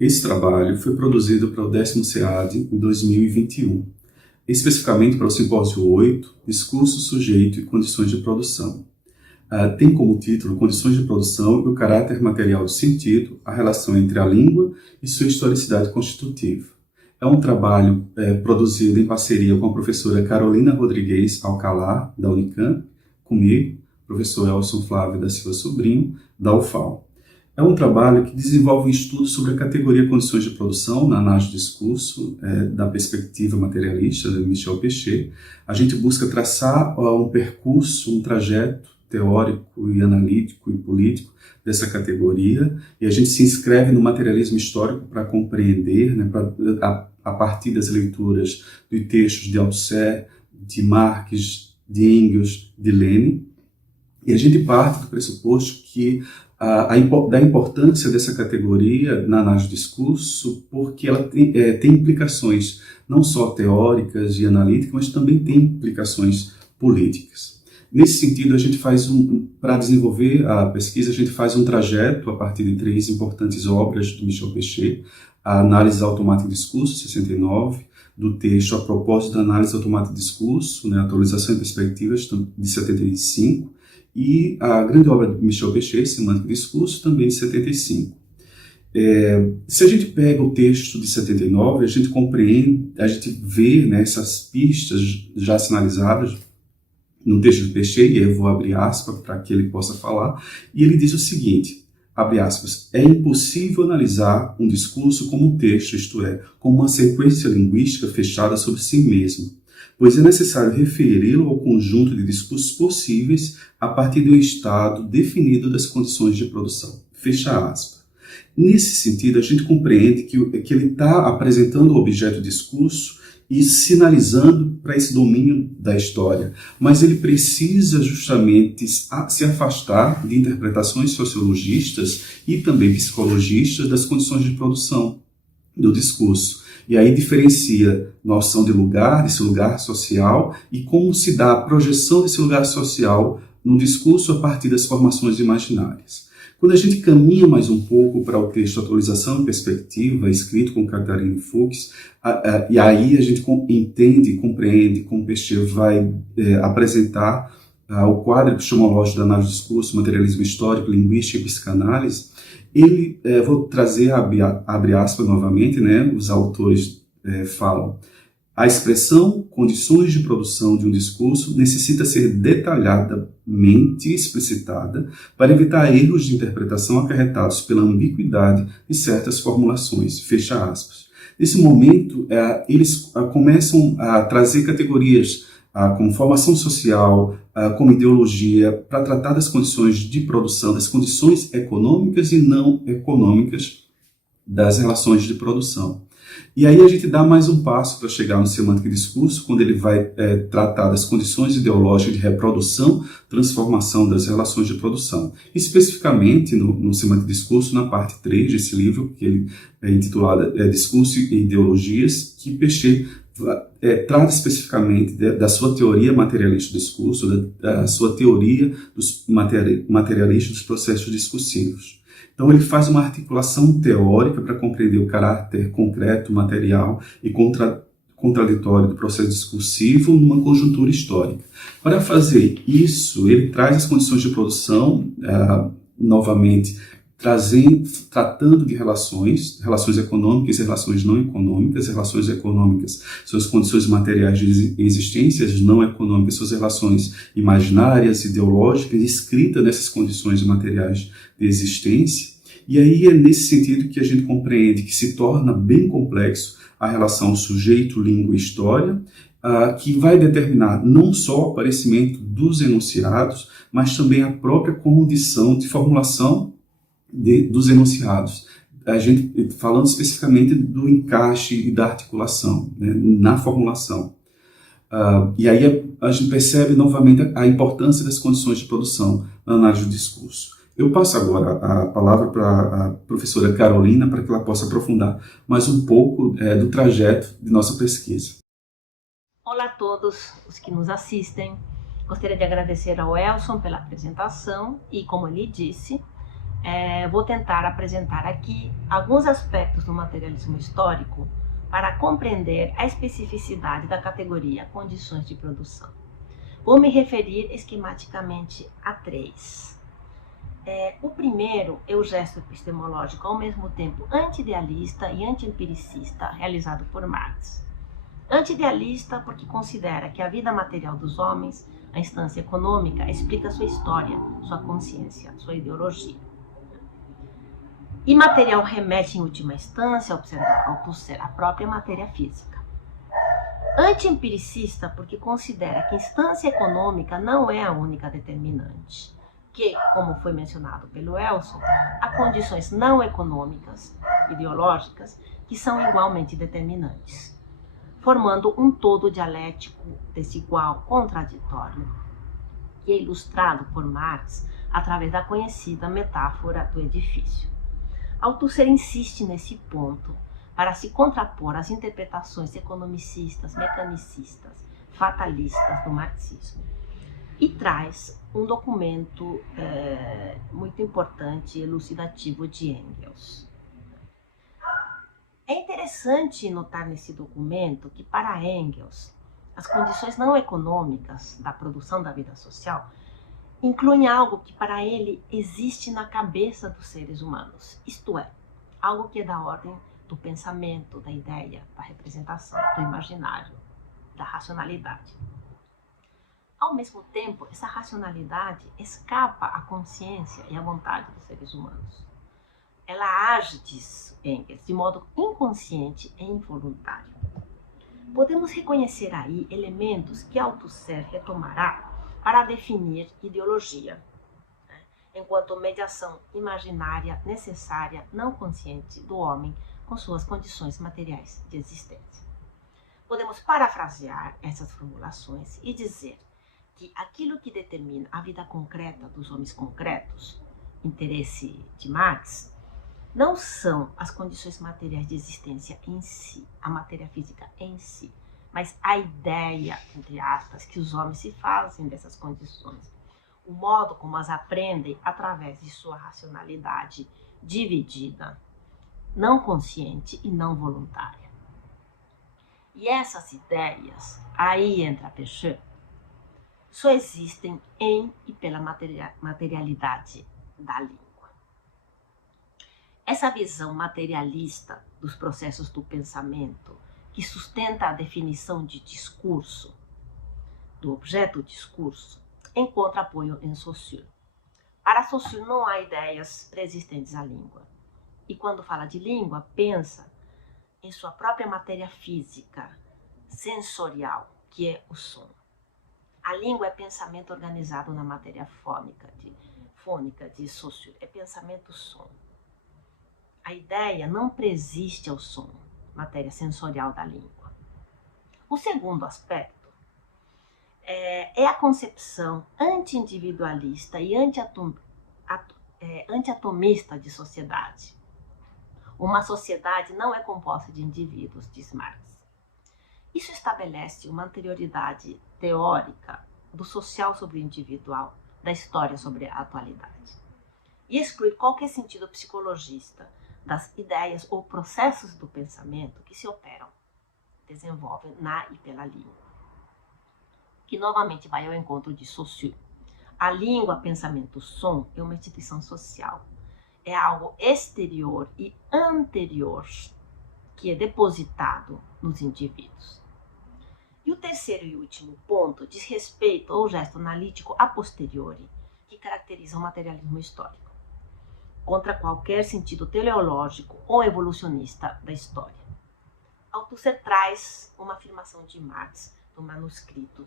Esse trabalho foi produzido para o 10º SEAD em 2021, especificamente para o Simpósio 8, Discurso, Sujeito e Condições de Produção. Tem como título Condições de Produção e o Caráter Material do Sentido, a relação entre a língua e sua historicidade constitutiva. É um trabalho produzido em parceria com a professora Carolina Rodrigues Alcalá, da Unicamp, comigo, professor Elson Flávio da Silva Sobrinho, da UFAL. É um trabalho que desenvolve um estudo sobre a categoria condições de produção na análise do discurso, da perspectiva materialista de Michel Pechet. A gente busca traçar um percurso, um trajeto teórico e analítico e político dessa categoria, e a gente se inscreve no materialismo histórico para compreender, né, a partir das leituras de textos de Althusser, de Marx, de Engels, de Lenin, e a gente parte do pressuposto que da importância dessa categoria na análise do discurso, porque ela tem implicações não só teóricas e analíticas, mas também tem implicações políticas. Nesse sentido, a gente para desenvolver a pesquisa, a gente faz um trajeto a partir de 3 importantes obras de Michel Pechet: a Análise Automática do Discurso, 69, do texto A Propósito da Análise Automática do Discurso, né, Atualização e Perspectivas, de 75, e a grande obra de Michel Pechet, Semântica do Discurso, também de 75. Se a gente pega o texto de 79, a gente compreende, a gente vê, né, essas pistas já sinalizadas no texto de Pechet, e eu vou abrir aspas para que ele possa falar, e ele diz o seguinte, abre aspas: é impossível analisar um discurso como um texto, isto é, como uma sequência linguística fechada sobre si mesmo, pois é necessário referi-lo ao conjunto de discursos possíveis a partir de um estado definido das condições de produção. Fecha aspas. Nesse sentido, a gente compreende que ele está apresentando o objeto do discurso e sinalizando para esse domínio da história, mas ele precisa justamente se afastar de interpretações sociologistas e também psicologistas das condições de produção do discurso. E aí diferencia noção de lugar, desse lugar social, e como se dá a projeção desse lugar social no discurso a partir das formações imaginárias. Quando a gente caminha mais um pouco para o texto Atualização e Perspectiva, escrito com Catherine Fuchs, e aí a gente entende e compreende como Pechet vai apresentar o quadro epistemológico da análise do discurso, materialismo histórico, linguística e psicanálise. Ele, vou trazer, abre aspas novamente, né, os autores falam: a expressão condições de produção de um discurso necessita ser detalhadamente explicitada para evitar erros de interpretação acarretados pela ambiguidade de certas formulações. Fecha aspas. Nesse momento, eles começam a trazer categorias como formação social, como ideologia, para tratar das condições de produção, das condições econômicas e não econômicas das relações de produção. E aí a gente dá mais um passo para chegar no Semântica e Discurso, quando ele vai tratar das condições ideológicas de reprodução, transformação das relações de produção. Especificamente no Semântica e Discurso, na parte 3 desse livro, que ele é intitulado Discurso e Ideologias, que Pechet trata especificamente da sua teoria materialista do discurso, da sua teoria dos materialistas dos processos discursivos. Então ele faz uma articulação teórica para compreender o caráter concreto, material e contraditório do processo discursivo numa conjuntura histórica. Para fazer isso, ele traz as condições de produção, novamente, tratando de relações econômicas e relações não econômicas. Relações econômicas são as condições materiais de existência, as não econômicas são as relações imaginárias, ideológicas, escritas nessas condições materiais de existência. E aí é nesse sentido que a gente compreende que se torna bem complexo a relação sujeito, língua e história, que vai determinar não só o aparecimento dos enunciados, mas também a própria condição de formulação dos enunciados. A gente falando especificamente do encaixe e da articulação, né, na formulação. E aí a gente percebe novamente a importância das condições de produção na análise do discurso. Eu passo agora a palavra para a professora Carolina para que ela possa aprofundar mais um pouco do trajeto de nossa pesquisa. Olá a todos os que nos assistem. Gostaria de agradecer ao Elson pela apresentação e, como ele disse, vou tentar apresentar aqui alguns aspectos do materialismo histórico para compreender a especificidade da categoria condições de produção. Vou me referir esquematicamente a três. O primeiro é o gesto epistemológico, ao mesmo tempo anti-idealista e anti-empiricista, realizado por Marx. Anti-idealista porque considera que a vida material dos homens, a instância econômica, explica sua história, sua consciência, sua ideologia. E material remete em última instância ao ser a própria matéria física. Anti-empiricista porque considera que a instância econômica não é a única determinante, que, como foi mencionado pelo Elson, há condições não econômicas, ideológicas, que são igualmente determinantes, formando um todo dialético desigual, contraditório, que é ilustrado por Marx através da conhecida metáfora do edifício. Althusser insiste nesse ponto para se contrapor às interpretações economicistas, mecanicistas, fatalistas do marxismo, e traz um documento muito importante e elucidativo de Engels. É interessante notar nesse documento que, para Engels, as condições não econômicas da produção da vida social incluem algo que para ele existe na cabeça dos seres humanos, isto é, algo que é da ordem do pensamento, da ideia, da representação, do imaginário, da racionalidade. Ao mesmo tempo, essa racionalidade escapa à consciência e à vontade dos seres humanos. Ela age, diz Engels, de modo inconsciente e involuntário. Podemos reconhecer aí elementos que Althusser retomará para definir ideologia, enquanto mediação imaginária necessária, não consciente do homem com suas condições materiais de existência. Podemos parafrasear essas formulações e dizer que aquilo que determina a vida concreta dos homens concretos, interesse de Marx, não são as condições materiais de existência em si, a matéria física em si, mas a ideia, entre aspas, que os homens se fazem dessas condições, o modo como as aprendem através de sua racionalidade dividida, não consciente e não voluntária. E essas ideias, aí entra Pécheux, só existem em e pela materialidade da língua. Essa visão materialista dos processos do pensamento, que sustenta a definição de discurso, do objeto discurso, encontra apoio em Saussure. Para Saussure não há ideias pré-existentes à língua. E quando fala de língua, pensa em sua própria matéria física, sensorial, que é o som. A língua é pensamento organizado na matéria fônica de Saussure, é pensamento-som. A ideia não preexiste ao som, matéria sensorial da língua. O segundo aspecto é a concepção anti-individualista e anti-atomista de sociedade. Uma sociedade não é composta de indivíduos, diz Marx. Isso estabelece uma anterioridade teórica do social sobre o individual, da história sobre a atualidade. E exclui qualquer sentido psicologista das ideias ou processos do pensamento que se operam, desenvolvem na e pela língua. Que novamente vai ao encontro de Saussure. A língua, pensamento, som é uma instituição social. É algo exterior e anterior que é depositado nos indivíduos. E o terceiro e último ponto diz respeito ao gesto analítico a posteriori, que caracteriza o materialismo histórico, contra qualquer sentido teleológico ou evolucionista da história. Althusser traz uma afirmação de Marx no manuscrito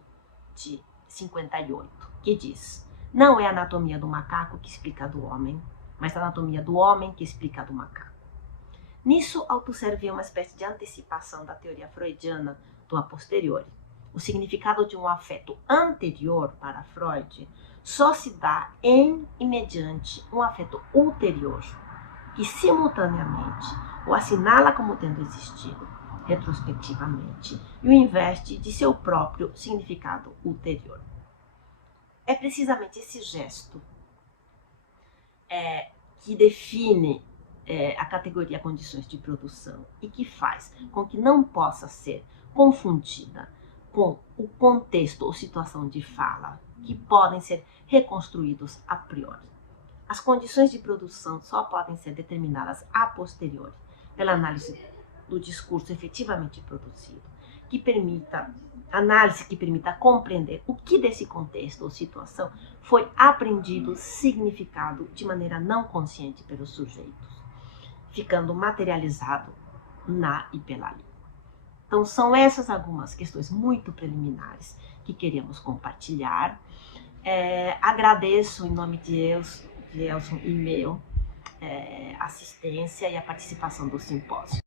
de 58, que diz: não é a anatomia do macaco que explica a do homem, mas a anatomia do homem que explica a do macaco. Nisso, Althusser vê uma espécie de antecipação da teoria freudiana do a posteriori. O significado de um afeto anterior para Freud só se dá em e mediante um afeto ulterior, que simultaneamente o assinala como tendo existido retrospectivamente e o investe de seu próprio significado ulterior. É precisamente esse gesto que define a categoria condições de produção e que faz com que não possa ser confundida com o contexto ou situação de fala, que podem ser reconstruídos a priori. As condições de produção só podem ser determinadas a posteriori, pela análise do discurso efetivamente produzido, análise que permita compreender o que desse contexto ou situação foi aprendido, significado de maneira não consciente pelos sujeitos, ficando materializado na e pela língua. Então, são essas algumas questões muito preliminares que queremos compartilhar. Agradeço em nome de Elson e meu assistência e a participação do simpósio.